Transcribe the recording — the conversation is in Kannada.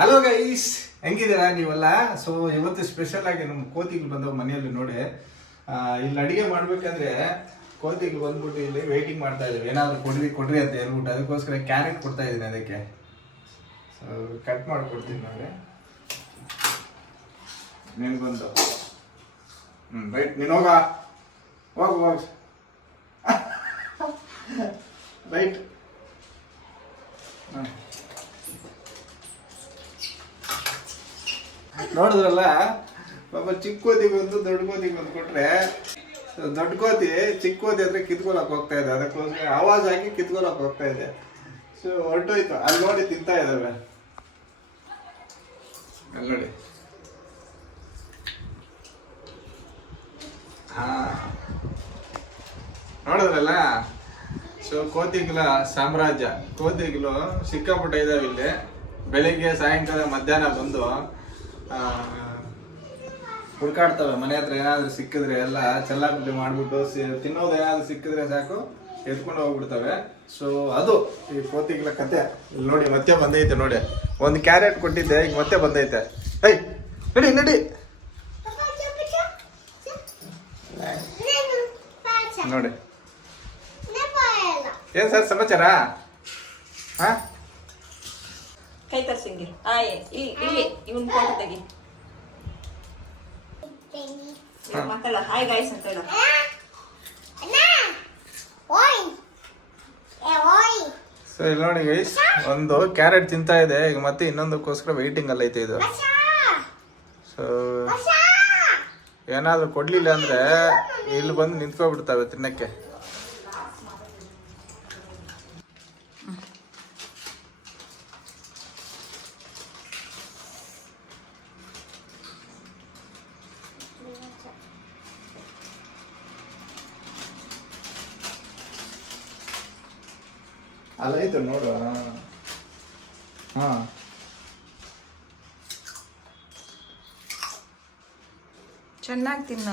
ಹಲೋ ಗೈಸ್, ಹೆಂಗಿದ್ದೀರಾ ನೀವೆಲ್ಲ? ಸೊ ಇವತ್ತು ಸ್ಪೆಷಲ್ ಆಗಿ ನಮ್ಮ ಕೋತಿಗಳು ಬಂದವು ಮನೆಯಲ್ಲಿ ನೋಡಿ. ಇಲ್ಲಿ ಅಡಿಗೆ ಮಾಡ್ಬೇಕಂದ್ರೆ ಕೋತಿಗಳು ಬಂದ್ಬಿಟ್ಟು ಇಲ್ಲಿ ವೇಟಿಂಗ್ ಮಾಡ್ತಾ ಇದ್ದೀವಿ. ಏನಾದ್ರು ಕೊಡ್ರಿ ಅಂತ ಹೇಳ್ಬಿಟ್ಟು ಅದಕ್ಕೋಸ್ಕರ ಕ್ಯಾರೆಟ್ ಕೊಡ್ತಾ ಇದ್ದೀನಿ ಅದಕ್ಕೆ. ಸೊ ಕಟ್ ಮಾಡ್ಕೊಡ್ತೀನಿ ನಾವೇ. ನಿನ್ಗೊಂದು ರೈಟ್, ನೀನು ಹೋಗು ರೈಟ್. ನೋಡಿದ್ರಲ್ಲ, ಪಾಪ ಚಿಕ್ಕ ಕೋತಿಗೆ ಒಂದು ದೊಡ್ಡ ಕೋತಿಗೆ ಒಂದು ಕೊಟ್ರೆ, ದೊಡ್ಡ ಕೋತಿ ಚಿಕ್ಕ ಕೋತಿ ಹತ್ರ ಕಿತ್ಕೊಳಕ್ ಹೋಗ್ತಾ ಇದೆ. ಅದಕ್ಕೋಸ್ಕರ ಆವಾಜ್ ಹಾಕಿ ಕಿತ್ಕೊಳಕ್ ಹೋಗ್ತಾ ಇದೆ. ಸೊ ಹೊರಟೋಯ್ತು. ಅಲ್ಲಿ ನೋಡಿ ತಿಂತಾ ಇದ್ದಾವೆ. ಅಲ್ಲಿ ನೋಡಿ. ನೋಡಿದ್ರಲ್ಲ, ಸೊ ಕೋತಿಗಳ ಸಾಮ್ರಾಜ್ಯ. ಕೋತಿಗಳು ಸಿಕ್ಕಾಪಟ್ಟೆ ಇದಾವೆ ಇಲ್ಲಿ. ಬೆಳಿಗ್ಗೆ ಸಾಯಂಕಾಲ ಮಧ್ಯಾಹ್ನ ಬಂದು ಹುಡ್ಕಾಡ್ತವೆ. ಮನೆ ಹತ್ರ ಏನಾದ್ರು ಸಿಕ್ಕಿದ್ರೆ ಎಲ್ಲ ಚೆಲ್ಲಾಪುಟ್ಟಿ ಮಾಡ್ಬಿಟ್ಟು ತಿನ್ನೋದು ಏನಾದ್ರು ಸಿಕ್ಕಿದ್ರೆ ಸಾಕು ಎತ್ಕೊಂಡು ಹೋಗ್ಬಿಡ್ತವೆ. ಸೊ ಅದು ಈ ಕೋತಿಗಳ ಕತೆ. ಇಲ್ಲಿ ನೋಡಿ ಮತ್ತೆ ಬಂದೈತೆ ನೋಡಿ. ಒಂದು ಕ್ಯಾರೆಟ್ ಕೊಟ್ಟಿದ್ದೆ, ಈಗ ಮತ್ತೆ ಬಂದೈತೆ. ನಡಿ ನಡಿ ನೋಡಿ. ಏನ್ ಸರ್ ಸಮಾಚಾರ? ಕೈ ತರ್ಸಿಂಗೆ ಇಲ್ಲಿ ಇವನ್ ಫೋಟೋ ತೆಗಿ. ಮಾತಾಡ, ಹಾಯ್ ಗೈಸ್ ಅಂತ ಹೇಳ. ಸೊ ಇಲ್ಲಿ ನೋಡಿ ಗೈಸ್, ಒಂದು ಕ್ಯಾರೆಟ್ ತಿಂತಾ ಇದೆ. ಈಗ ಮತ್ತೆ ಇನ್ನೊಂದಕ್ಕೋಸ್ಕರ ವೆಯ್ಟಿಂಗ್ ಅಲ್ಲಿ ಐತೆ ಇದು. ಸೊ ಏನಾದ್ರು ಕೊಡ್ಲಿಲ್ಲ ಅಂದ್ರೆ ಇಲ್ಲಿ ಬಂದು ನಿಂತ್ಕೊಬಿಡ್ತಾವೆ ತಿನ್ನಕ್ಕೆ. ಅಲ್ಲೈತೆ ನೋಡು. ಚೆನ್ನಾಗಿ ತಿನ್ನ.